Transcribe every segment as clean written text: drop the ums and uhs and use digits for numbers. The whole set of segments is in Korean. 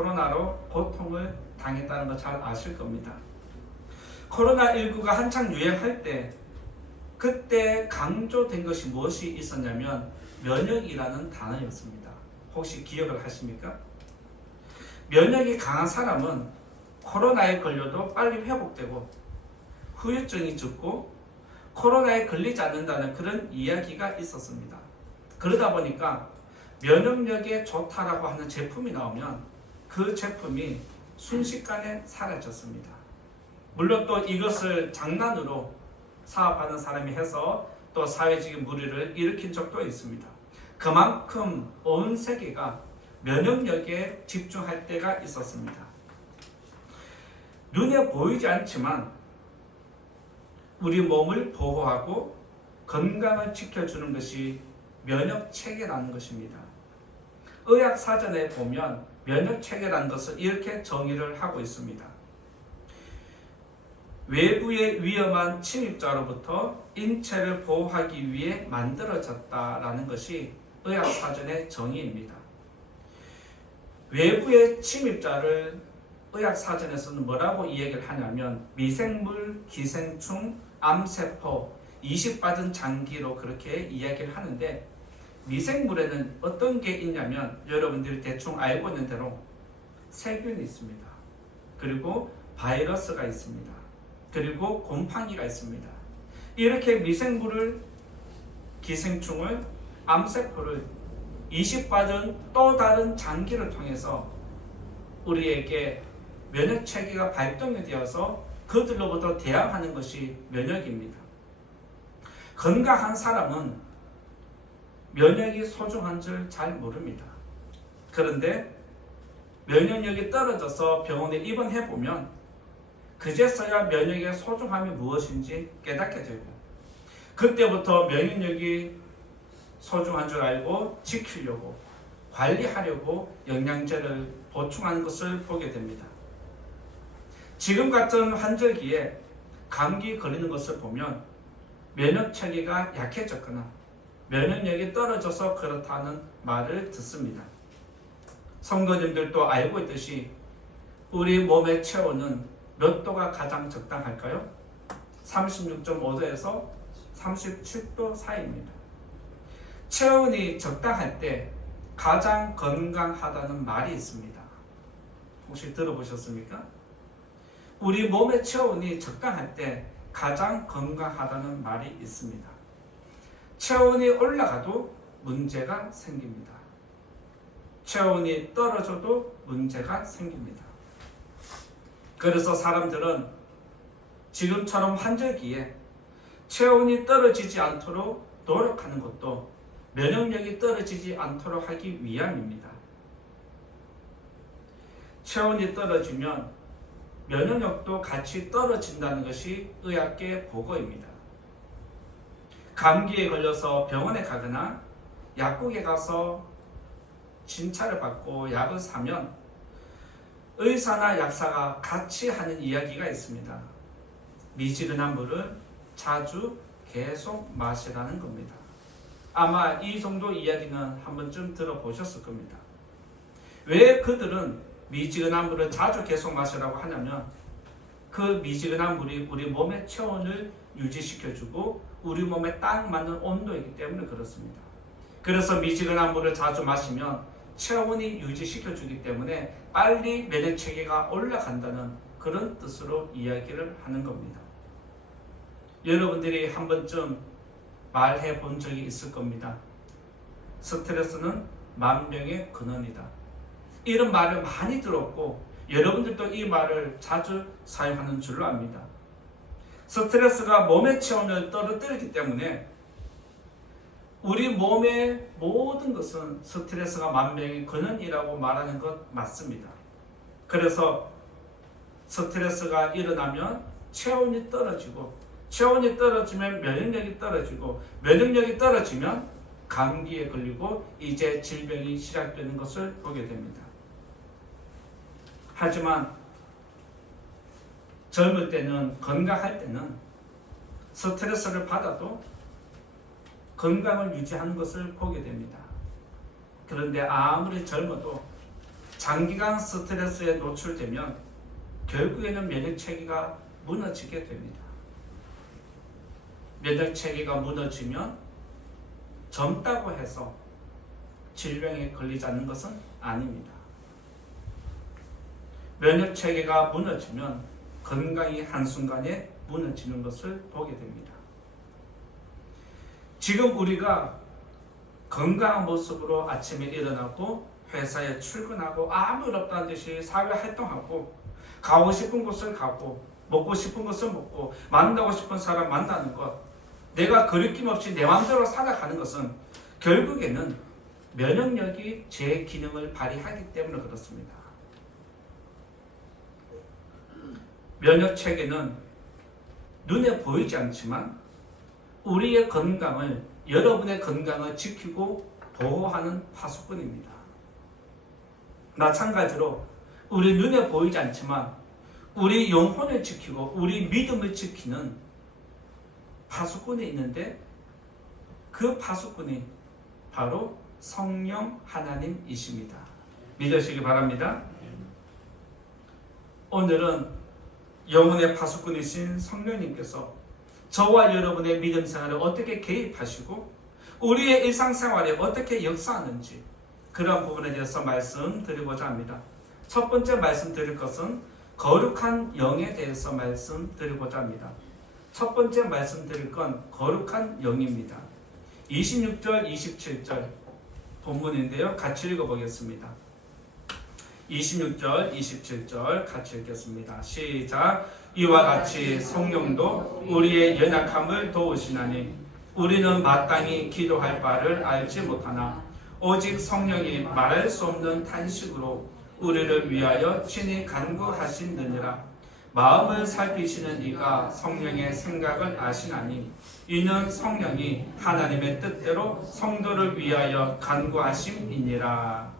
코로나로 고통을 당했다는 거 잘 아실 겁니다. 코로나19가 한창 유행할 때 그때 강조된 것이 무엇이 있었냐면 면역이라는 단어였습니다. 혹시 기억을 하십니까? 면역이 강한 사람은 코로나에 걸려도 빨리 회복되고 후유증이 적고 코로나에 걸리지 않는다는 그런 이야기가 있었습니다. 그러다 보니까 면역력에 좋다라고 하는 제품이 나오면 그 제품이 순식간에 사라졌습니다. 물론 또 이것을 장난으로 사업하는 사람이 해서 또 사회적인 물의를 일으킨 적도 있습니다. 그만큼 온 세계가 면역력에 집중할 때가 있었습니다. 눈에 보이지 않지만 우리 몸을 보호하고 건강을 지켜주는 것이 면역체계라는 것입니다. 의학사전에 보면 면역체계라는 것을 이렇게 정의를 하고 있습니다. 외부의 위험한 침입자로부터 인체를 보호하기 위해 만들어졌다라는 것이 의학사전의 정의입니다. 외부의 침입자를 의학사전에서는 뭐라고 이야기를 하냐면 미생물, 기생충, 암세포, 이식받은 장기로 그렇게 이야기를 하는데 미생물에는 어떤 게 있냐면 여러분들이 대충 알고 있는 대로 세균이 있습니다. 그리고 바이러스가 있습니다. 그리고 곰팡이가 있습니다. 이렇게 미생물을, 기생충을, 암세포를 이식받은 또 다른 장기를 통해서 우리에게 면역체계가 발동이 되어서 그들로부터 대항하는 것이 면역입니다. 건강한 사람은 면역이 소중한 줄 잘 모릅니다. 그런데 면역력이 떨어져서 병원에 입원해보면 그제서야 면역의 소중함이 무엇인지 깨닫게 되고 그때부터 면역력이 소중한 줄 알고 지키려고 관리하려고 영양제를 보충하는 것을 보게 됩니다. 지금 같은 환절기에 감기 걸리는 것을 보면 면역체계가 약해졌거나 면역력이 떨어져서 그렇다는 말을 듣습니다. 성도님들도 알고 있듯이 우리 몸의 체온은 몇 도가 가장 적당할까요? 36.5도에서 37도 사이입니다. 체온이 적당할 때 가장 건강하다는 말이 있습니다. 혹시 들어보셨습니까? 우리 몸의 체온이 적당할 때 가장 건강하다는 말이 있습니다. 체온이 올라가도 문제가 생깁니다. 체온이 떨어져도 문제가 생깁니다. 그래서 사람들은 지금처럼 환절기에 체온이 떨어지지 않도록 노력하는 것도 면역력이 떨어지지 않도록 하기 위함입니다. 체온이 떨어지면 면역력도 같이 떨어진다는 것이 의학계 보고입니다. 감기에 걸려서 병원에 가거나 약국에 가서 진찰을 받고 약을 사면 의사나 약사가 같이 하는 이야기가 있습니다. 미지근한 물을 자주 계속 마시라는 겁니다. 아마 이 정도 이야기는 한 번쯤 들어보셨을 겁니다. 왜 그들은 미지근한 물을 자주 계속 마시라고 하냐면 그 미지근한 물이 우리 몸의 체온을 유지시켜주고 우리 몸에 딱 맞는 온도이기 때문에 그렇습니다. 그래서 미지근한 물을 자주 마시면 체온이 유지시켜주기 때문에 빨리 면역체계가 올라간다는 그런 뜻으로 이야기를 하는 겁니다. 여러분들이 한 번쯤 말해 본 적이 있을 겁니다. 스트레스는 만병의 근원이다. 이런 말을 많이 들었고 여러분들도 이 말을 자주 사용하는 줄로 압니다. 스트레스가 몸의 체온을 떨어뜨리기 때문에 우리 몸의 모든 것은 스트레스가 만병의 근원이라고 말하는 것 맞습니다. 그래서 스트레스가 일어나면 체온이 떨어지고 체온이 떨어지면 면역력이 떨어지고 면역력이 떨어지면 감기에 걸리고 이제 질병이 시작되는 것을 보게 됩니다. 하지만 젊을 때는 건강할 때는 스트레스를 받아도 건강을 유지하는 것을 보게 됩니다. 그런데 아무리 젊어도 장기간 스트레스에 노출되면 결국에는 면역체계가 무너지게 됩니다. 면역체계가 무너지면 젊다고 해서 질병에 걸리지 않는 것은 아닙니다. 면역체계가 무너지면 건강이 한순간에 무너지는 것을 보게 됩니다. 지금 우리가 건강한 모습으로 아침에 일어나고 회사에 출근하고 아무 일 없다는 듯이 사회 활동하고 가고 싶은 곳을 가고 먹고 싶은 것을 먹고 만나고 싶은 사람 만나는 것, 내가 거리낌 없이 내 마음대로 살아가는 것은 결국에는 면역력이 제 기능을 발휘하기 때문에 그렇습니다. 면역체계는 눈에 보이지 않지만 우리의 건강을, 여러분의 건강을 지키고 보호하는 파수꾼입니다. 마찬가지로 우리 눈에 보이지 않지만 우리 영혼을 지키고 우리 믿음을 지키는 파수꾼이 있는데 그 파수꾼이 바로 성령 하나님이십니다. 믿으시기 바랍니다. 오늘은 영혼의 파수꾼이신 성령님께서 저와 여러분의 믿음 생활을 어떻게 개입하시고 우리의 일상생활에 어떻게 역사하는지 그런 부분에 대해서 말씀드리고자 합니다. 첫 번째 말씀드릴 것은 거룩한 영에 대해서 말씀드리고자 합니다. 첫 번째 말씀드릴 건 거룩한 영입니다. 26절, 27절 본문인데요. 같이 읽어보겠습니다. 26절, 27절 같이 읽겠습니다. 시작. 이와 같이 성령도 우리의 연약함을 도우시나니 우리는 마땅히 기도할 바를 알지 못하나 오직 성령이 말할 수 없는 탄식으로 우리를 위하여 친히 간구하시느니라. 마음을 살피시는 이가 성령의 생각을 아시나니 이는 성령이 하나님의 뜻대로 성도를 위하여 간구하심이니라.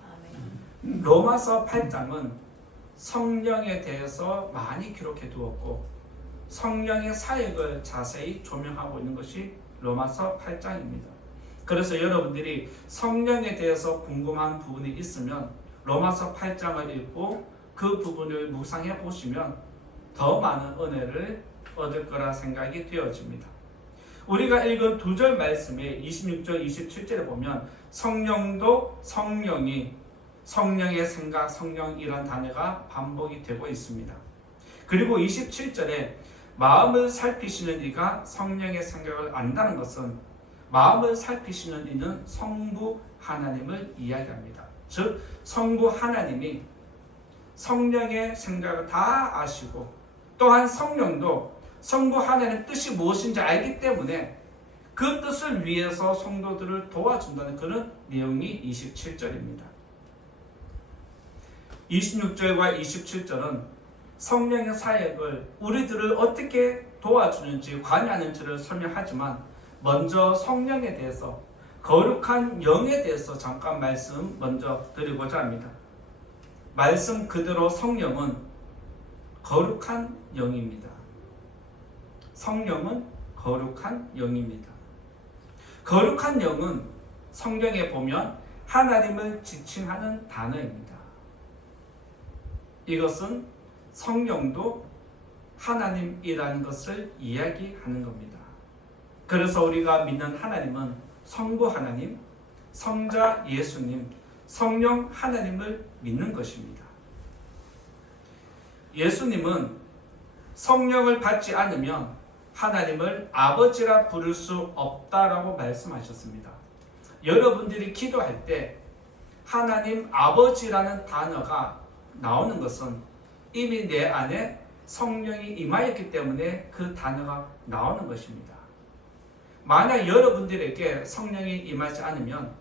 로마서 8장은 성령에 대해서 많이 기록해 두었고 성령의 사역을 자세히 조명하고 있는 것이 로마서 8장입니다. 그래서 여러분들이 성령에 대해서 궁금한 부분이 있으면 로마서 8장을 읽고 그 부분을 묵상해 보시면 더 많은 은혜를 얻을 거라 생각이 되어집니다. 우리가 읽은 두 절 말씀에 26절, 27절에 보면 성령도 성령이 성령의 생각, 성령이란 단어가 반복이 되고 있습니다. 그리고 27절에 마음을 살피시는 이가 성령의 생각을 안다는 것은 마음을 살피시는 이는 성부 하나님을 이야기합니다. 즉 성부 하나님이 성령의 생각을 다 아시고 또한 성령도 성부 하나님의 뜻이 무엇인지 알기 때문에 그 뜻을 위해서 성도들을 도와준다는 그런 내용이 27절입니다. 26절과 27절은 성령의 사역을 우리들을 어떻게 도와주는지 관여하는지를 설명하지만 먼저 성령에 대해서 거룩한 영에 대해서 잠깐 말씀 먼저 드리고자 합니다. 말씀 그대로 성령은 거룩한 영입니다. 성령은 거룩한 영입니다. 거룩한 영은 성경에 보면 하나님을 지칭하는 단어입니다. 이것은 성령도 하나님이라는 것을 이야기하는 겁니다. 그래서 우리가 믿는 하나님은 성부 하나님, 성자 예수님, 성령 하나님을 믿는 것입니다. 예수님은 성령을 받지 않으면 하나님을 아버지라 부를 수 없다라고 말씀하셨습니다. 여러분들이 기도할 때 하나님 아버지라는 단어가 나오는 것은 이미 내 안에 성령이 임하였기 때문에 그 단어가 나오는 것입니다. 만약 여러분들에게 성령이 임하지 않으면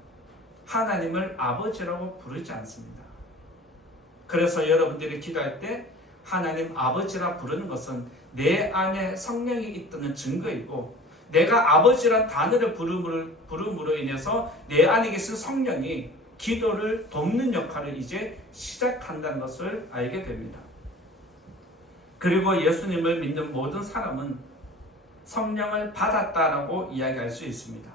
하나님을 아버지라고 부르지 않습니다. 그래서 여러분들이 기도할 때 하나님 아버지라 부르는 것은 내 안에 성령이 있다는 증거이고 내가 아버지란 단어를 부름으로 인해서 내 안에 계신 성령이 기도를 돕는 역할을 이제 시작한다는 것을 알게 됩니다. 그리고 예수님을 믿는 모든 사람은 성령을 받았다라고 이야기할 수 있습니다.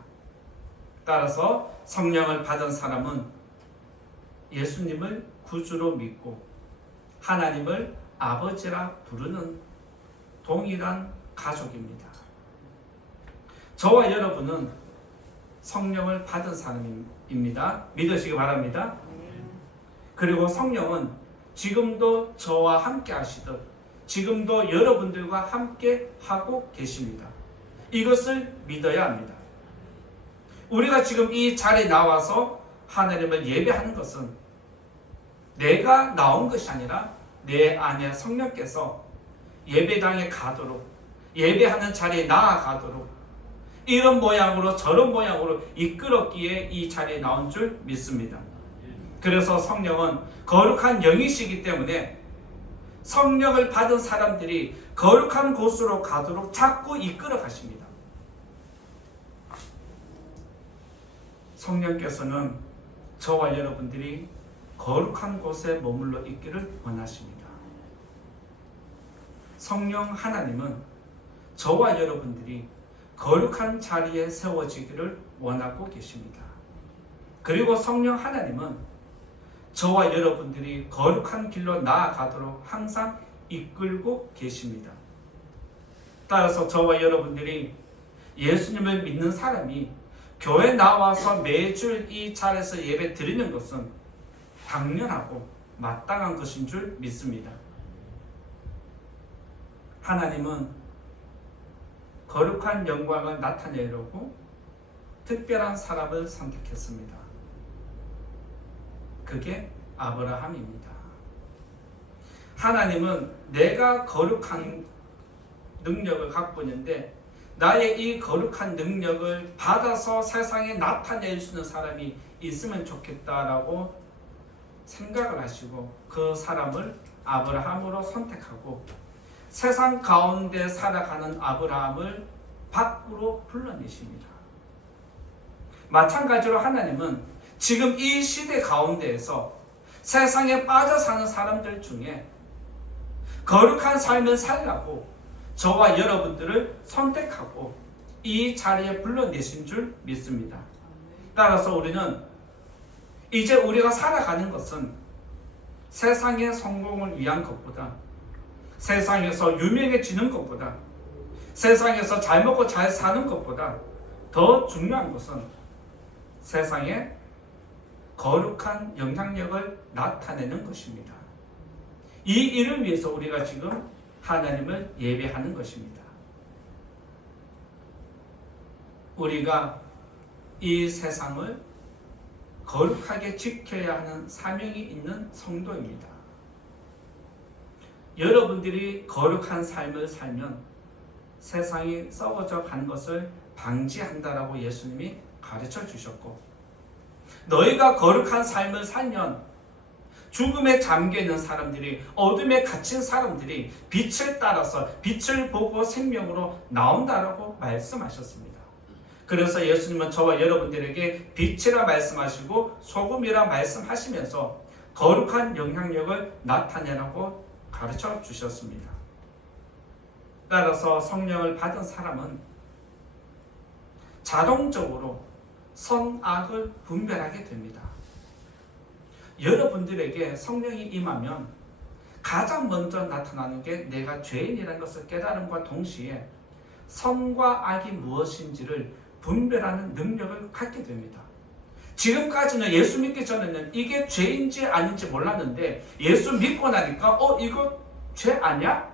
따라서 성령을 받은 사람은 예수님을 구주로 믿고 하나님을 아버지라 부르는 동일한 가족입니다. 저와 여러분은 성령을 받은 사람입니다. 믿으시기 바랍니다. 그리고 성령은 지금도 저와 함께 하시듯 지금도 여러분들과 함께 하고 계십니다. 이것을 믿어야 합니다. 우리가 지금 이 자리에 나와서 하나님을 예배하는 것은 내가 나온 것이 아니라 내 안에 성령께서 예배당에 가도록 예배하는 자리에 나아가도록 이런 모양으로 저런 모양으로 이끌었기에 이 자리에 나온 줄 믿습니다. 그래서 성령은 거룩한 영이시기 때문에 성령을 받은 사람들이 거룩한 곳으로 가도록 자꾸 이끌어 가십니다. 성령께서는 저와 여러분들이 거룩한 곳에 머물러 있기를 원하십니다. 성령 하나님은 저와 여러분들이 거룩한 자리에 세워지기를 원하고 계십니다. 그리고 성령 하나님은 저와 여러분들이 거룩한 길로 나아가도록 항상 이끌고 계십니다. 따라서 저와 여러분들이 예수님을 믿는 사람이 교회 나와서 매주 이 자리에서 예배 드리는 것은 당연하고 마땅한 것인 줄 믿습니다. 하나님은 거룩한 영광을 나타내려고 특별한 사람을 선택했습니다. 그게 아브라함입니다. 하나님은 내가 거룩한 능력을 갖고 있는데 나의 이 거룩한 능력을 받아서 세상에 나타낼 수 있는 사람이 있으면 좋겠다라고 생각을 하시고 그 사람을 아브라함으로 선택하고 세상 가운데 살아가는 아브라함을 밖으로 불러내십니다. 마찬가지로 하나님은 지금 이 시대 가운데에서 세상에 빠져 사는 사람들 중에 거룩한 삶을 살라고 저와 여러분들을 선택하고 이 자리에 불러내신 줄 믿습니다. 따라서 우리는 이제 우리가 살아가는 것은 세상의 성공을 위한 것보다 세상에서 유명해지는 것보다 세상에서 잘 먹고 잘 사는 것보다 더 중요한 것은 세상에 거룩한 영향력을 나타내는 것입니다. 이 일을 위해서 우리가 지금 하나님을 예배하는 것입니다. 우리가 이 세상을 거룩하게 지켜야 하는 사명이 있는 성도입니다. 여러분들이 거룩한 삶을 살면 세상이 썩어져 간 것을 방지한다라고 예수님이 가르쳐 주셨고, 너희가 거룩한 삶을 살면 죽음에 잠겨있는 사람들이, 어둠에 갇힌 사람들이 빛을 따라서 빛을 보고 생명으로 나온다라고 말씀하셨습니다. 그래서 예수님은 저와 여러분들에게 빛이라 말씀하시고 소금이라 말씀하시면서 거룩한 영향력을 나타내라고 가르쳐 주셨습니다. 따라서 성령을 받은 사람은 자동적으로 선악을 분별하게 됩니다. 여러분들에게 성령이 임하면 가장 먼저 나타나는 게 내가 죄인이라는 것을 깨달음과 동시에 선과 악이 무엇인지를 분별하는 능력을 갖게 됩니다. 지금까지는 예수 믿기 전에는 이게 죄인지 아닌지 몰랐는데 예수 믿고 나니까 이거 죄 아니야?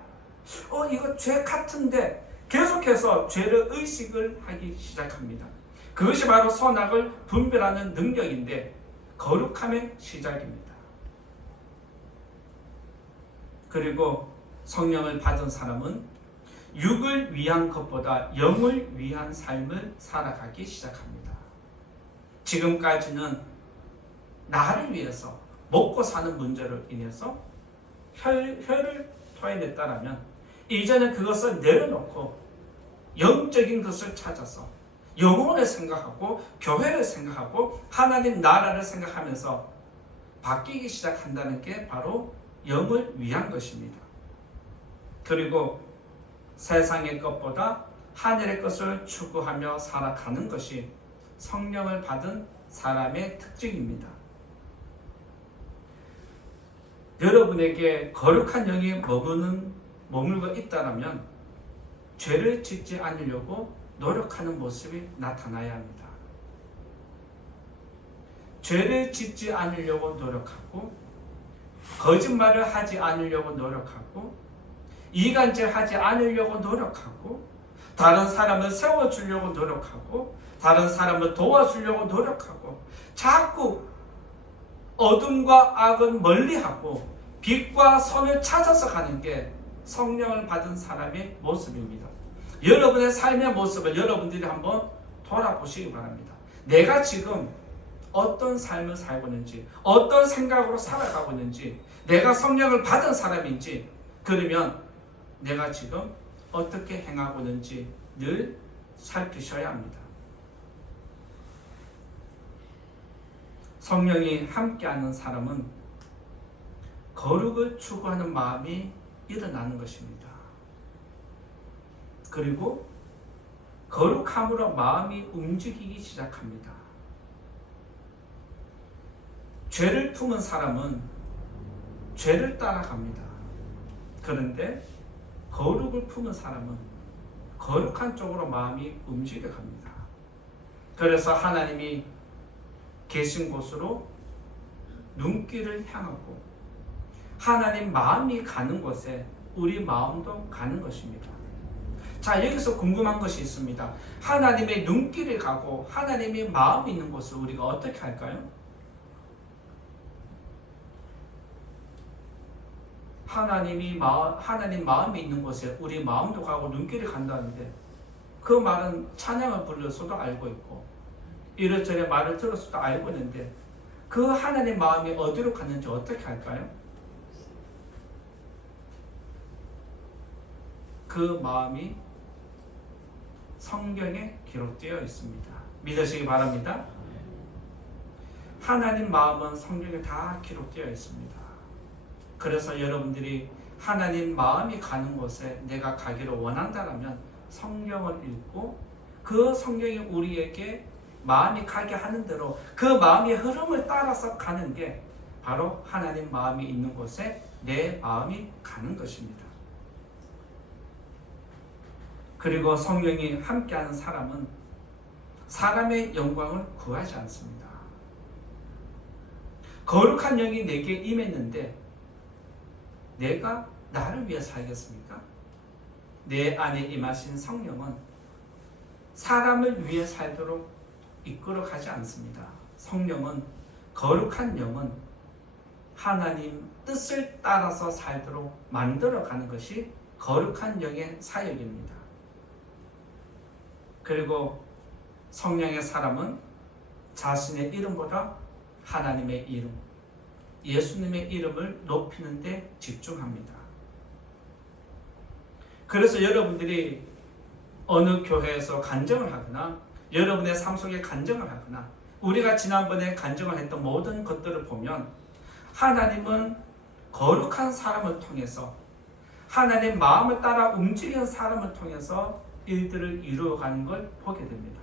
이거 죄 같은데 계속해서 죄를 의식을 하기 시작합니다. 그것이 바로 선악을 분별하는 능력인데 거룩함의 시작입니다. 그리고 성령을 받은 사람은 육을 위한 것보다 영을 위한 삶을 살아가기 시작합니다. 지금까지는 나를 위해서 먹고 사는 문제로 인해서 혀를 토해냈다라면 이제는 그것을 내려놓고 영적인 것을 찾아서 영혼을 생각하고 교회를 생각하고 하나님 나라를 생각하면서 바뀌기 시작한다는 게 바로 영을 위한 것입니다. 그리고 세상의 것보다 하늘의 것을 추구하며 살아가는 것이 성령을 받은 사람의 특징입니다. 여러분에게 거룩한 영이 머물고 있다면 죄를 짓지 않으려고 노력하는 모습이 나타나야 합니다. 죄를 짓지 않으려고 노력하고, 거짓말을 하지 않으려고 노력하고, 이간질하지 않으려고 노력하고, 다른 사람을 세워주려고 노력하고, 다른 사람을 도와주려고 노력하고, 자꾸 어둠과 악은 멀리하고 빛과 선을 찾아서 가는 게 성령을 받은 사람의 모습입니다. 여러분의 삶의 모습을 여러분들이 한번 돌아보시기 바랍니다. 내가 지금 어떤 삶을 살고 있는지, 어떤 생각으로 살아가고 있는지, 내가 성령을 받은 사람인지, 그러면 내가 지금 어떻게 행하고 있는지 늘 살피셔야 합니다. 성령이 함께하는 사람은 거룩을 추구하는 마음이 일어나는 것입니다. 그리고 거룩함으로 마음이 움직이기 시작합니다. 죄를 품은 사람은 죄를 따라갑니다. 그런데 거룩을 품은 사람은 거룩한 쪽으로 마음이 움직여갑니다. 그래서 하나님이 계신 곳으로 눈길을 향하고 하나님 마음이 가는 곳에 우리 마음도 가는 것입니다. 자, 여기서 궁금한 것이 있습니다. 하나님의 눈길을 가고 하나님의 마음이 있는 곳을 우리가 어떻게 할까요? 하나님 마음이 있는 곳에 우리 마음도 가고 눈길이 간다는데, 그 말은 찬양을 불러서도 알고 있고 이래저래 말을 들어서도 알고 있는데, 그 하나님 마음이 어디로 갔는지 어떻게 할까요? 그 마음이 성경에 기록되어 있습니다. 믿으시기 바랍니다. 하나님 마음은 성경에 다 기록되어 있습니다. 그래서 여러분들이 하나님 마음이 가는 곳에 내가 가기를 원한다면 성경을 읽고, 그 성경이 우리에게 마음이 가게 하는 대로 그 마음의 흐름을 따라서 가는 게 바로 하나님 마음이 있는 곳에 내 마음이 가는 것입니다. 그리고 성령이 함께하는 사람은 사람의 영광을 구하지 않습니다. 거룩한 영이 내게 임했는데 내가 나를 위해 살겠습니까? 내 안에 임하신 성령은 사람을 위해 살도록 이끌어가지 않습니다. 성령은, 거룩한 영은 하나님 뜻을 따라서 살도록 만들어가는 것이 거룩한 영의 사역입니다. 그리고 성령의 사람은 자신의 이름보다 하나님의 이름, 예수님의 이름을 높이는 데 집중합니다. 그래서 여러분들이 어느 교회에서 간증을 하거나 여러분의 삶 속에 간증을 하거나 우리가 지난번에 간증을 했던 모든 것들을 보면 하나님은 거룩한 사람을 통해서, 하나님 마음을 따라 움직이는 사람을 통해서 일들을 이루어가는 걸 보게 됩니다.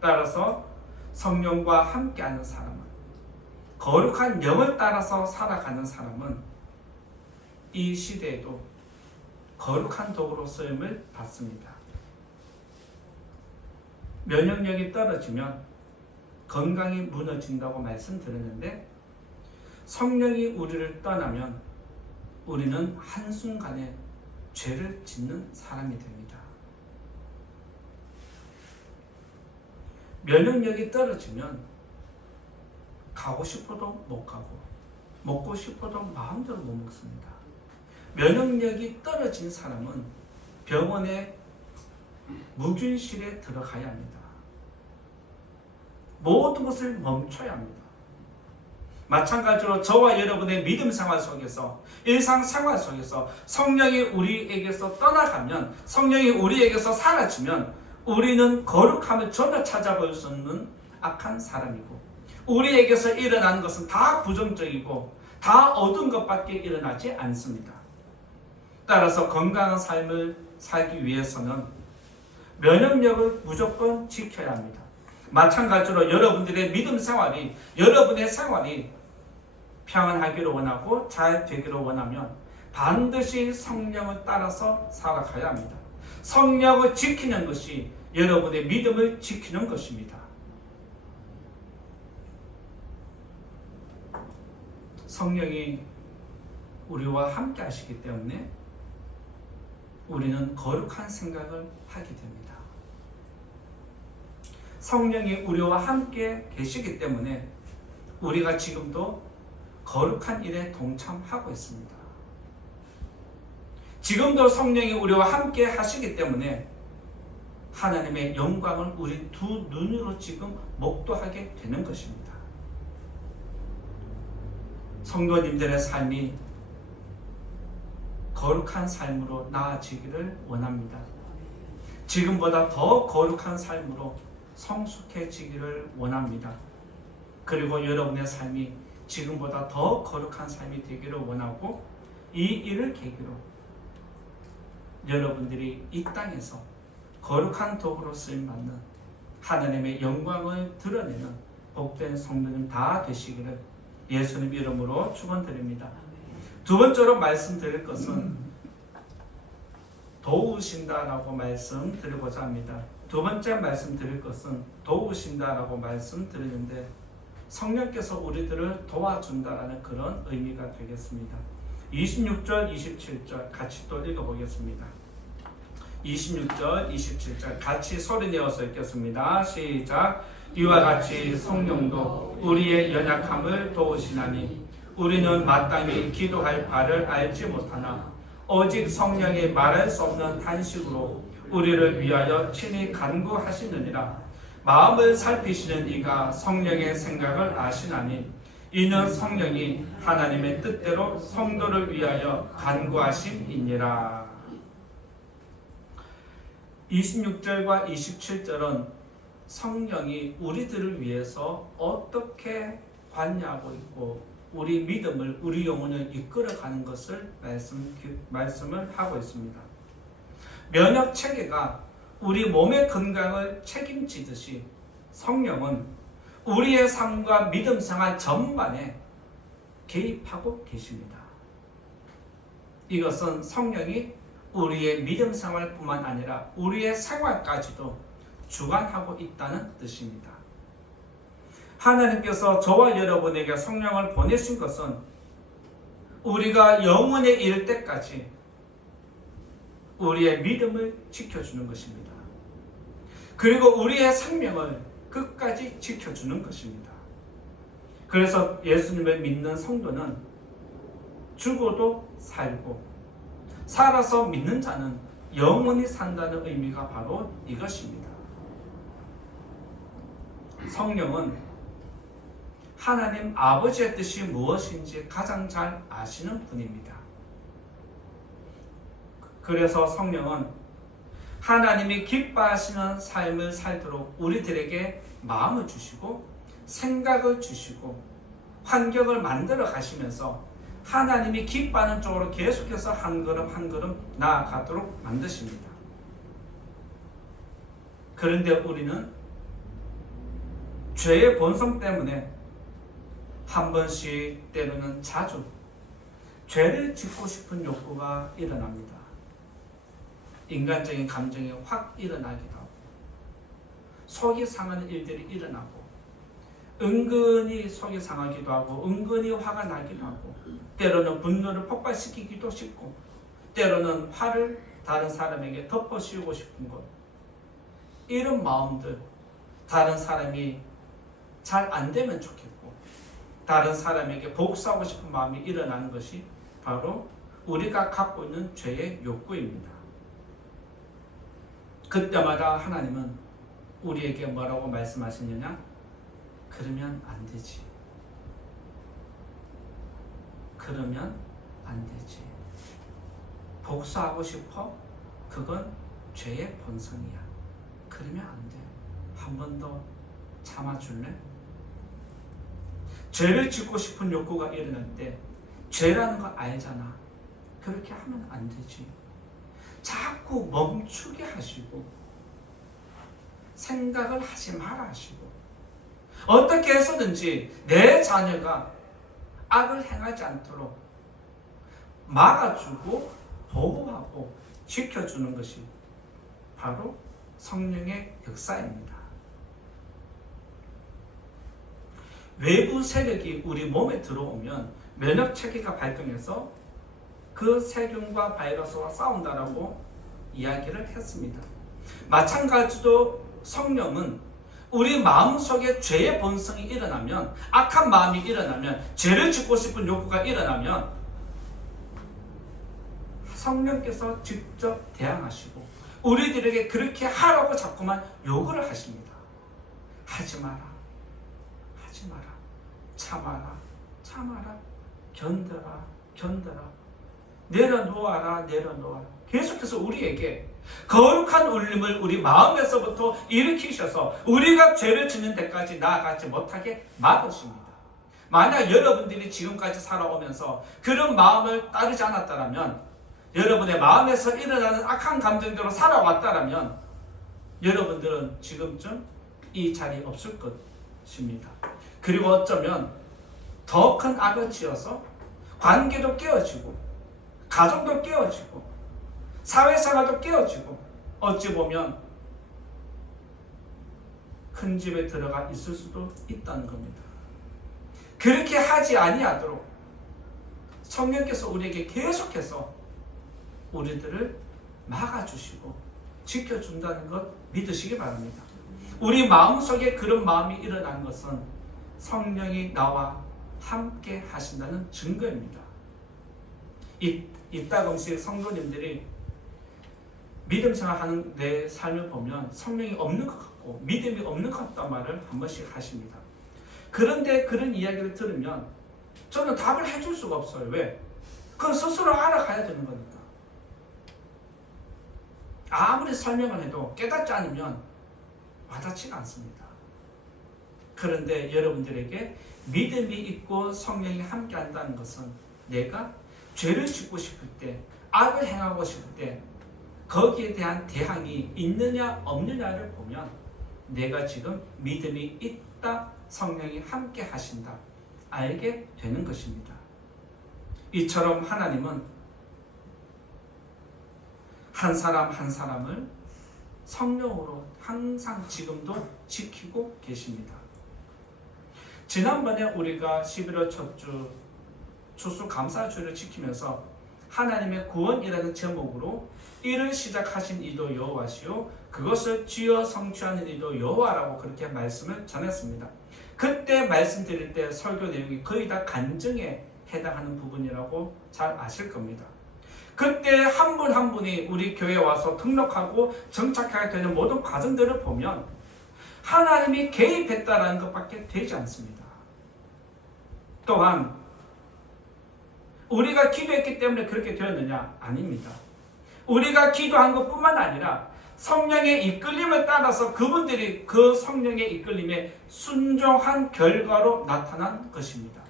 따라서 성령과 함께하는 사람은, 거룩한 영을 따라서 살아가는 사람은 이 시대에도 거룩한 도구로 쓰임을 받습니다. 면역력이 떨어지면 건강이 무너진다고 말씀드렸는데, 성령이 우리를 떠나면 우리는 한순간에 죄를 짓는 사람이 됩니다. 면역력이 떨어지면 가고 싶어도 못 가고, 먹고 싶어도 마음대로 못 먹습니다. 면역력이 떨어진 사람은 병원에 무균실에 들어가야 합니다. 모든 것을 멈춰야 합니다. 마찬가지로 저와 여러분의 믿음 생활 속에서, 일상생활 속에서 성령이 우리에게서 떠나가면, 성령이 우리에게서 사라지면 우리는 거룩함을 전혀 찾아볼 수 없는 악한 사람이고, 우리에게서 일어나는 것은 다 부정적이고 다 어두운 것밖에 일어나지 않습니다. 따라서 건강한 삶을 살기 위해서는 면역력을 무조건 지켜야 합니다. 마찬가지로 여러분들의 믿음 생활이, 여러분의 생활이 평안하기를 원하고 잘 되기를 원하면 반드시 성령을 따라서 살아가야 합니다. 성령을 지키는 것이 여러분의 믿음을 지키는 것입니다. 성령이 우리와 함께 하시기 때문에 우리는 거룩한 생각을 하게 됩니다. 성령이 우리와 함께 계시기 때문에 우리가 지금도 거룩한 일에 동참하고 있습니다. 지금도 성령이 우리와 함께 하시기 때문에 하나님의 영광을 우리 두 눈으로 지금 목도하게 되는 것입니다. 성도님들의 삶이 거룩한 삶으로 나아지기를 원합니다. 지금보다 더 거룩한 삶으로 성숙해지기를 원합니다. 그리고 여러분의 삶이 지금보다 더 거룩한 삶이 되기를 원하고 이 일을 계기로 여러분들이 이 땅에서 거룩한 도구로 쓰임받는 하나님의 영광을 드러내는 복된 성도님 다 되시기를 예수님 이름으로 축원드립니다. 두 번째로 말씀드릴 것은 도우신다라고 말씀드리고자 합니다. 두 번째 말씀드릴 것은 도우신다라고 말씀드리는데 성령께서 우리들을 도와준다라는 그런 의미가 되겠습니다. 26절, 27절 같이 또 읽어보겠습니다. 26절, 27절 같이 소리내어서 읽겠습니다. 시작. 이와 같이 성령도 우리의 연약함을 도우시나니 우리는 마땅히 기도할 바를 알지 못하나 오직 성령이 말할 수 없는 탄식으로 우리를 위하여 친히 간구하시느니라. 마음을 살피시는 이가 성령의 생각을 아시나니 이는 성령이 하나님의 뜻대로 성도를 위하여 간구하심이니라. 26절과 27절은 성령이 우리들을 위해서 어떻게 관여하고 있고 우리 믿음을, 우리 영혼을 이끌어가는 것을 말씀을 하고 있습니다. 면역 체계가 우리 몸의 건강을 책임지듯이 성령은 우리의 삶과 믿음 생활 전반에 개입하고 계십니다. 이것은 성령이 우리의 믿음 생활뿐만 아니라 우리의 생활까지도 주관하고 있다는 뜻입니다. 하나님께서 저와 여러분에게 성령을 보내신 것은 우리가 영원에 이를 때까지 우리의 믿음을 지켜주는 것입니다. 그리고 우리의 생명을 끝까지 지켜주는 것입니다. 그래서 예수님을 믿는 성도는 죽어도 살고 살아서 믿는 자는 영원히 산다는 의미가 바로 이것입니다. 성령은 하나님 아버지의 뜻이 무엇인지 가장 잘 아시는 분입니다. 그래서 성령은 하나님이 기뻐하시는 삶을 살도록 우리들에게 마음을 주시고 생각을 주시고 환경을 만들어 가시면서 하나님이 기뻐하는 쪽으로 계속해서 한 걸음 한 걸음 나아가도록 만드십니다. 그런데 우리는 죄의 본성 때문에 한 번씩 때로는 자주 죄를 짓고 싶은 욕구가 일어납니다. 인간적인 감정이 확 일어나기도 하고 속이 상하는 일들이 일어나고 은근히 속이 상하기도 하고 은근히 화가 나기도 하고 때로는 분노를 폭발시키기도 싶고 때로는 화를 다른 사람에게 덮어씌우고 싶은 것, 이런 마음들, 다른 사람이 잘 안 되면 좋겠고 다른 사람에게 복수하고 싶은 마음이 일어나는 것이 바로 우리가 갖고 있는 죄의 욕구입니다. 그때마다 하나님은 우리에게 뭐라고 말씀하시느냐? 그러면 안 되지. 그러면 안 되지. 복수하고 싶어? 그건 죄의 본성이야. 그러면 안 돼. 한 번 더 참아줄래? 죄를 짓고 싶은 욕구가 일어날 때 죄라는 거 알잖아. 그렇게 하면 안 되지. 자꾸 멈추게 하시고 생각을 하지 마라 하시고 어떻게 해서든지 내 자녀가 악을 행하지 않도록 막아주고 보호하고 지켜주는 것이 바로 성령의 역사입니다. 외부 세력이 우리 몸에 들어오면 면역 체계가 발동해서 그 세균과 바이러스와 싸운다라고 이야기를 했습니다. 마찬가지로 성령은 우리 마음속에 죄의 본성이 일어나면, 악한 마음이 일어나면, 죄를 짓고 싶은 욕구가 일어나면 성령께서 직접 대항하시고 우리들에게 그렇게 하라고 자꾸만 요구를 하십니다. 하지 마라, 하지 마라, 참아라, 참아라, 견뎌라, 견뎌라, 내려놓아라, 내려놓아라. 계속해서 우리에게 거룩한 울림을 우리 마음에서부터 일으키셔서 우리가 죄를 짓는 데까지 나아가지 못하게 막으십니다. 만약 여러분들이 지금까지 살아오면서 그런 마음을 따르지 않았다면, 여러분의 마음에서 일어나는 악한 감정대로 살아왔다면 여러분들은 지금쯤 이 자리에 없을 것입니다. 그리고 어쩌면 더 큰 악을 지어서 관계도 깨어지고 가정도 깨어지고 사회생활도 깨어지고 어찌 보면 큰 집에 들어가 있을 수도 있다는 겁니다. 그렇게 하지 아니하도록 성령께서 우리에게 계속해서 우리들을 막아주시고 지켜준다는 것 믿으시기 바랍니다. 우리 마음속에 그런 마음이 일어난 것은 성령이 나와 함께 하신다는 증거입니다. 이따금씩 성도님들이 믿음 생활하는 내 삶을 보면 성령이 없는 것 같고 믿음이 없는 것 같다는 말을 한 번씩 하십니다. 그런데 그런 이야기를 들으면 저는 답을 해줄 수가 없어요. 왜? 그건 스스로 알아가야 되는 거니까. 아무리 설명을 해도 깨닫지 않으면 와닿지가 않습니다. 그런데 여러분들에게 믿음이 있고 성령이 함께 한다는 것은 내가 죄를 짓고 싶을 때, 악을 행하고 싶을 때 거기에 대한 대항이 있느냐 없느냐를 보면 내가 지금 믿음이 있다, 성령이 함께 하신다 알게 되는 것입니다. 이처럼 하나님은 한 사람 한 사람을 성령으로 항상 지금도 지키고 계십니다. 지난번에 우리가 11월 첫 주 추수감사주를 지키면서 하나님의 구원이라는 제목으로 이를 시작하신 이도 여호와시요 그것을 쥐어 성취하는 이도 여호와라고 그렇게 말씀을 전했습니다. 그때 말씀드릴 때 설교 내용이 거의 다 간증에 해당하는 부분이라고 잘 아실 겁니다. 그때 한 분 한 분이 우리 교회에 와서 등록하고 정착하게 되는 모든 과정들을 보면 하나님이 개입했다라는 것밖에 되지 않습니다. 또한 우리가 기도했기 때문에 그렇게 되었느냐? 아닙니다. 우리가 기도한 것뿐만 아니라 성령의 이끌림을 따라서 그분들이 그 성령의 이끌림에 순종한 결과로 나타난 것입니다.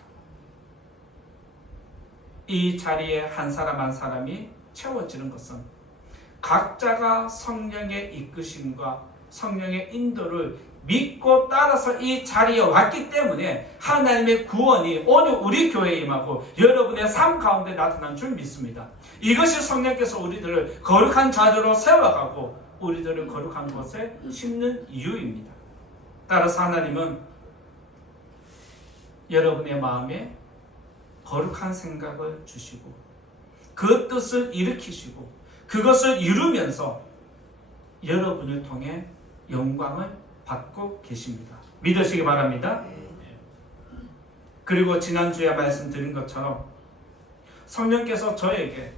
이 자리에 한 사람 한 사람이 채워지는 것은 각자가 성령의 이끄심과 성령의 인도를 믿고 따라서 이 자리에 왔기 때문에 하나님의 구원이 오늘 우리 교회에 임하고 여러분의 삶 가운데 나타난 줄 믿습니다. 이것이 성령께서 우리들을 거룩한 자녀로 세워가고 우리들을 거룩한 곳에 심는 이유입니다. 따라서 하나님은 여러분의 마음에 거룩한 생각을 주시고 그 뜻을 일으키시고 그것을 이루면서 여러분을 통해 영광을 받고 계십니다. 믿으시기 바랍니다. 그리고 지난주에 말씀드린 것처럼 성령께서 저에게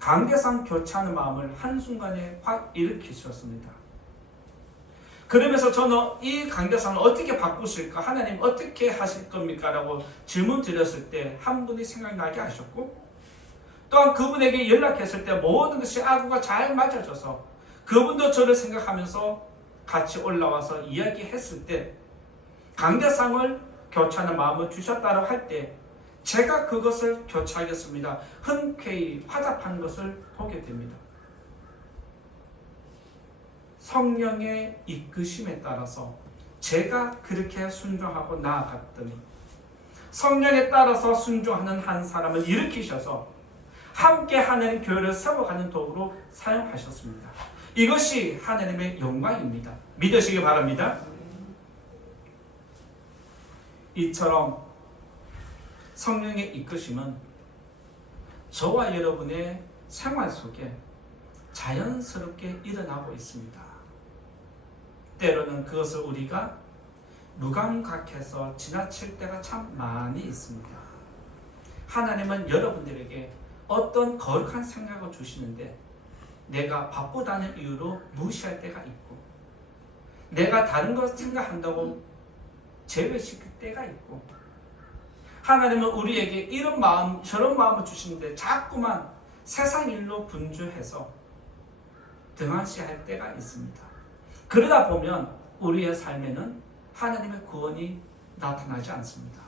관계상 교차하는 마음을 한순간에 확 일으키셨습니다. 그러면서 저는 이 관계상을 어떻게 바꾸실까? 하나님 어떻게 하실 겁니까? 라고 질문 드렸을 때 한 분이 생각나게 하셨고 또한 그분에게 연락했을 때 모든 것이 아구가 잘 맞아져서 그분도 저를 생각하면서 같이 올라와서 이야기했을 때 관계상을 교차하는 마음을 주셨다고 할 때 제가 그것을 교차하겠습니다. 흔쾌히 화답한 것을 보게 됩니다. 성령의 이끄심에 따라서 제가 그렇게 순종하고 나아갔더니 성령에 따라서 순종하는 한 사람을 일으키셔서 함께 하나님 교회를 세워가는 도구로 사용하셨습니다. 이것이 하나님의 영광입니다. 믿으시기 바랍니다. 이처럼 성령의 이끄심은 저와 여러분의 생활 속에 자연스럽게 일어나고 있습니다. 때로는 그것을 우리가 무감각해서 지나칠 때가 참 많이 있습니다. 하나님은 여러분들에게 어떤 거룩한 생각을 주시는데 내가 바쁘다는 이유로 무시할 때가 있고, 내가 다른 것 생각한다고 제외시킬 때가 있고, 하나님은 우리에게 이런 마음 저런 마음을 주시는데 자꾸만 세상 일로 분주해서 등한시할 때가 있습니다. 그러다 보면 우리의 삶에는 하나님의 구원이 나타나지 않습니다.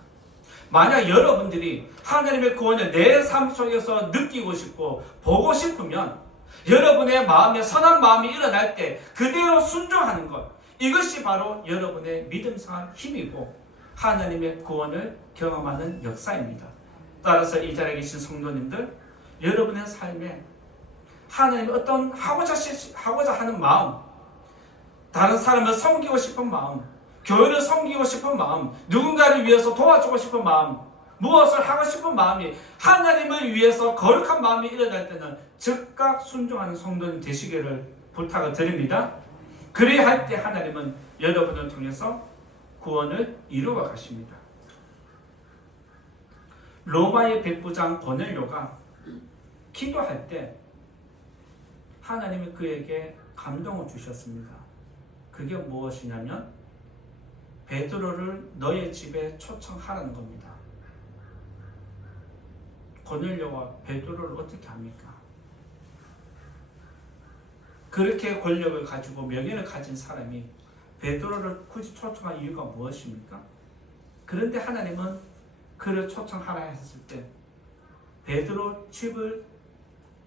만약 여러분들이 하나님의 구원을 내 삶 속에서 느끼고 싶고 보고 싶으면 여러분의 마음에 선한 마음이 일어날 때 그대로 순종하는 것, 이것이 바로 여러분의 믿음생활 힘이고 하나님의 구원을 경험하는 역사입니다. 따라서 이 자리에 계신 성도님들, 여러분의 삶에 하나님이 어떤 하고자 하는 마음, 다른 사람을 섬기고 싶은 마음, 교회를 섬기고 싶은 마음, 누군가를 위해서 도와주고 싶은 마음, 무엇을 하고 싶은 마음이 하나님을 위해서 거룩한 마음이 일어날 때는 즉각 순종하는 성도님 되시기를 부탁을 드립니다. 그래야 할 때 하나님은 여러분을 통해서 구원을 이루어 가십니다. 로마의 백부장 고넬료가 기도할 때 하나님이 그에게 감동을 주셨습니다. 그게 무엇이냐면 베드로를 너의 집에 초청하라는 겁니다. 고넬료가 베드로를 어떻게 합니까? 그렇게 권력을 가지고 명예를 가진 사람이 베드로를 굳이 초청할 이유가 무엇입니까? 그런데 하나님은 그를 초청하라 했을 때 베드로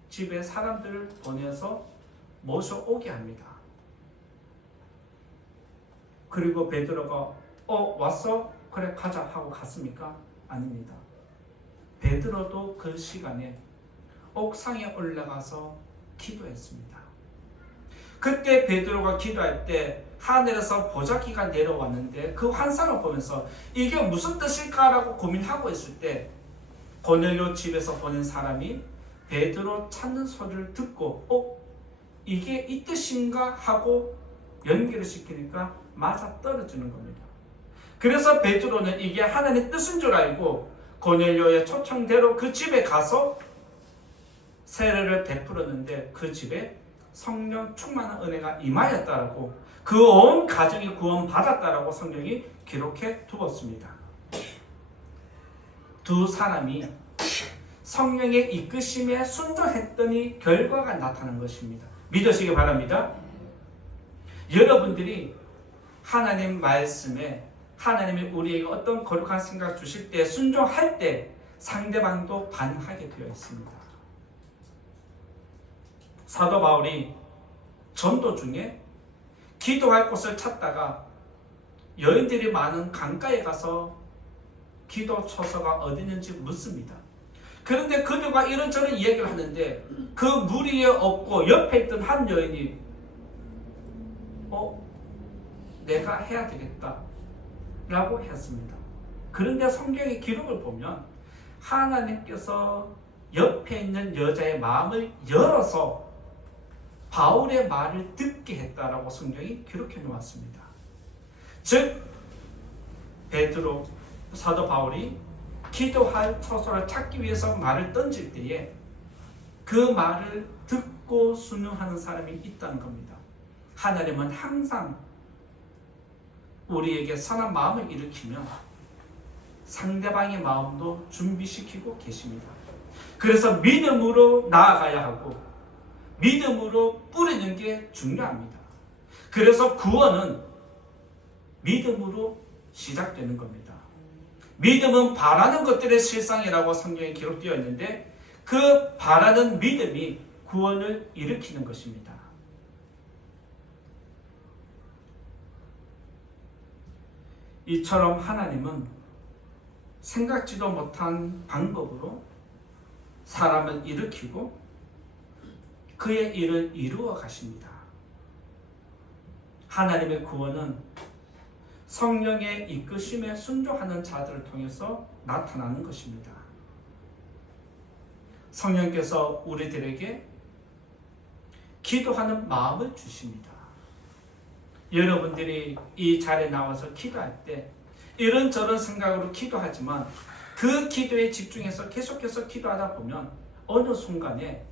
집에 사람들을 보내서 모셔오게 합니다. 그리고 베드로가 왔어? 그래 가자 하고 갔습니까? 아닙니다. 베드로도 그 시간에 옥상에 올라가서 기도했습니다. 그때 베드로가 기도할 때 하늘에서 보자기가 내려왔는데 그 환상을 보면서 이게 무슨 뜻일까라고 고민하고 있을 때 고넬료 집에서 보낸 사람이 베드로 찾는 소리를 듣고 이게 이 뜻인가 하고 연결을 시키니까 맞아 떨어지는 겁니다. 그래서 베드로는 이게 하나님의 뜻인 줄 알고 고넬료의 초청대로 그 집에 가서 세례를 베풀었는데 그 집에 성령 충만한 은혜가 임하였다라고, 그 온 가정이 구원받았다라고 성경이 기록해 두었습니다. 두 사람이 성령의 이끄심에 순종했더니 결과가 나타난 것입니다. 믿으시기 바랍니다. 여러분들이 하나님 말씀에 하나님이 우리에게 어떤 거룩한 생각 주실 때 순종할 때 상대방도 반응하게 되어 있습니다. 사도 바울이 전도 중에 기도할 곳을 찾다가 여인들이 많은 강가에 가서 기도 처소가 어디 있는지 묻습니다. 그런데 그들과 이런저런 이야기를 하는데 그 무리에 없고 옆에 있던 한 여인이 내가 해야 되겠다 라고 했습니다. 그런데 성경의 기록을 보면 하나님께서 옆에 있는 여자의 마음을 열어서 바울의 말을 듣게 했다라고 성경이 기록해 놓았습니다. 즉 베드로 사도 바울이 기도할 처소를 찾기 위해서 말을 던질 때에 그 말을 듣고 순응하는 사람이 있다는 겁니다. 하나님은 항상 우리에게 선한 마음을 일으키며 상대방의 마음도 준비시키고 계십니다. 그래서 믿음으로 나아가야 하고 믿음으로 뿌리는 게 중요합니다. 그래서 구원은 믿음으로 시작되는 겁니다. 믿음은 바라는 것들의 실상이라고 성경에 기록되어 있는데 그 바라는 믿음이 구원을 일으키는 것입니다. 이처럼 하나님은 생각지도 못한 방법으로 사람을 일으키고 그의 일을 이루어 가십니다. 하나님의 구원은 성령의 이끄심에 순종하는 자들을 통해서 나타나는 것입니다. 성령께서 우리들에게 기도하는 마음을 주십니다. 여러분들이 이 자리에 나와서 기도할 때 이런저런 생각으로 기도하지만 그 기도에 집중해서 계속해서 기도하다 보면 어느 순간에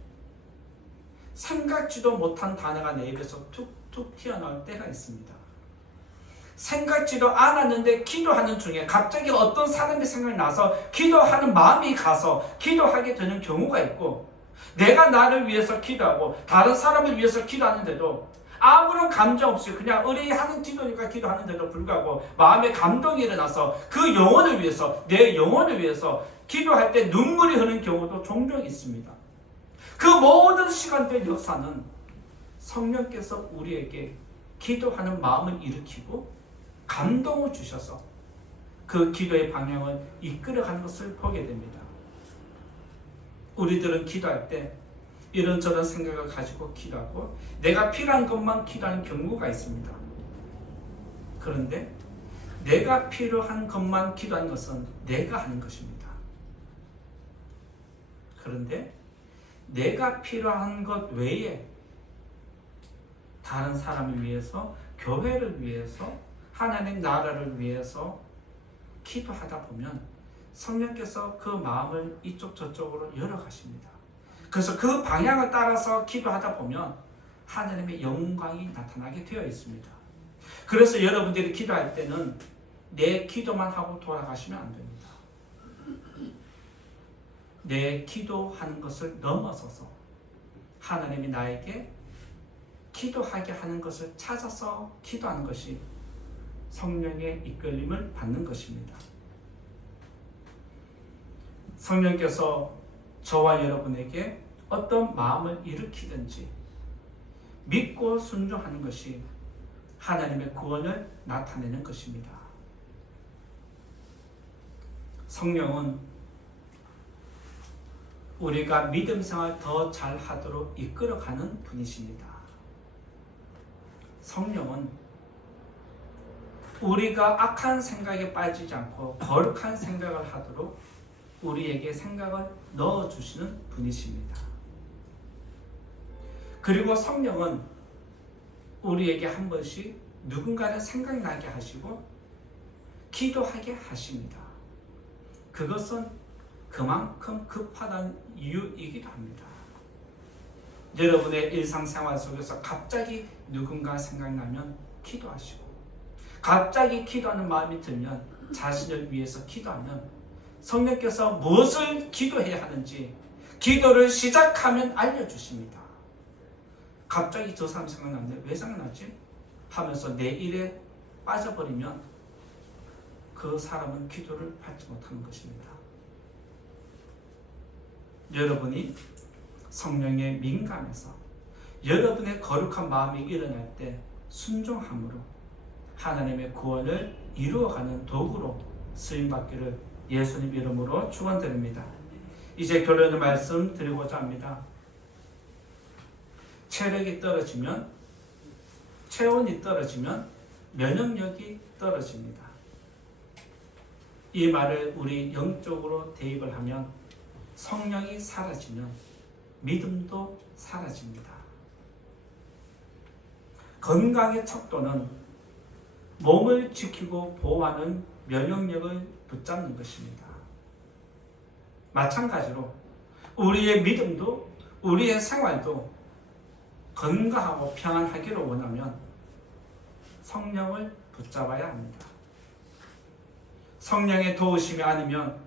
생각지도 못한 단어가 내 입에서 툭툭 튀어나올 때가 있습니다. 생각지도 않았는데 기도하는 중에 갑자기 어떤 사람의 생각이 나서 기도하는 마음이 가서 기도하게 되는 경우가 있고, 내가 나를 위해서 기도하고 다른 사람을 위해서 기도하는데도 아무런 감정 없이 그냥 의뢰하는 기도니까 기도하는데도 불구하고 마음에 감동이 일어나서 그 영혼을 위해서, 내 영혼을 위해서 기도할 때 눈물이 흐르는 경우도 종종 있습니다. 그 모든 시간들 역사는 성령께서 우리에게 기도하는 마음을 일으키고 감동을 주셔서 그 기도의 방향을 이끌어가는 것을 보게 됩니다. 우리들은 기도할 때 이런저런 생각을 가지고 기도하고 내가 필요한 것만 기도하는 경우가 있습니다. 그런데 내가 필요한 것만 기도하는 것은 내가 하는 것입니다. 그런데 내가 필요한 것 외에 다른 사람을 위해서, 교회를 위해서, 하나님 나라를 위해서 기도하다 보면 성령께서 그 마음을 이쪽 저쪽으로 열어가십니다. 그래서 그 방향을 따라서 기도하다 보면 하나님의 영광이 나타나게 되어 있습니다. 그래서 여러분들이 기도할 때는 내 기도만 하고 돌아가시면 안 됩니다. 내 기도하는 것을 넘어서서 하나님이 나에게 기도하게 하는 것을 찾아서 기도하는 것이 성령의 이끌림을 받는 것입니다. 성령께서 저와 여러분에게 어떤 마음을 일으키든지 믿고 순종하는 것이 하나님의 구원을 나타내는 것입니다. 성령은 우리가 믿음 생활 더 잘하도록 이끌어가는 분이십니다. 성령은 우리가 악한 생각에 빠지지 않고 거룩한 생각을 하도록 우리에게 생각을 넣어주시는 분이십니다. 그리고 성령은 우리에게 한 번씩 누군가를 생각나게 하시고 기도하게 하십니다. 그것은 그만큼 급하다는 이유이기도 합니다. 여러분의 일상생활 속에서 갑자기 누군가 생각나면 기도하시고, 갑자기 기도하는 마음이 들면 자신을 위해서 기도하면 성령께서 무엇을 기도해야 하는지 기도를 시작하면 알려주십니다. 갑자기 저 사람 생각났네. 왜 생각나지? 하면서 내 일에 빠져버리면 그 사람은 기도를 받지 못하는 것입니다. 여러분이 성령에 민감해서 여러분의 거룩한 마음이 일어날 때 순종함으로 하나님의 구원을 이루어가는 도구로 쓰임받기를 예수님 이름으로 축원드립니다. 이제 결론의 말씀 드리고자 합니다. 체력이 떨어지면, 체온이 떨어지면 면역력이 떨어집니다. 이 말을 우리 영적으로 대입을 하면 성령이 사라지면 믿음도 사라집니다. 건강의 척도는 몸을 지키고 보호하는 면역력을 붙잡는 것입니다. 마찬가지로 우리의 믿음도, 우리의 생활도 건강하고 평안하기를 원하면 성령을 붙잡아야 합니다. 성령의 도우심이 아니면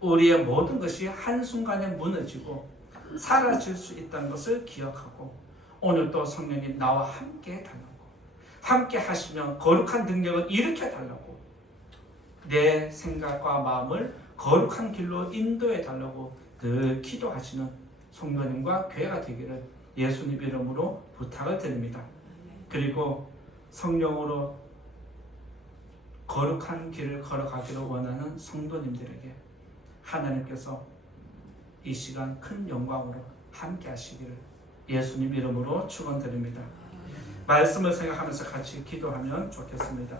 우리의 모든 것이 한순간에 무너지고 사라질 수 있다는 것을 기억하고, 오늘도 성령님 나와 함께 해달라고, 함께 하시면 거룩한 능력을 일으켜 달라고, 내 생각과 마음을 거룩한 길로 인도해 달라고 늘 기도하시는 성도님과 교회가 되기를 예수님 이름으로 부탁을 드립니다. 그리고 성령으로 거룩한 길을 걸어가기를 원하는 성도님들에게 하나님께서 이 시간 큰 영광으로 함께 하시기를 예수님 이름으로 축원드립니다. 말씀을 생각하면서 같이 기도하면 좋겠습니다.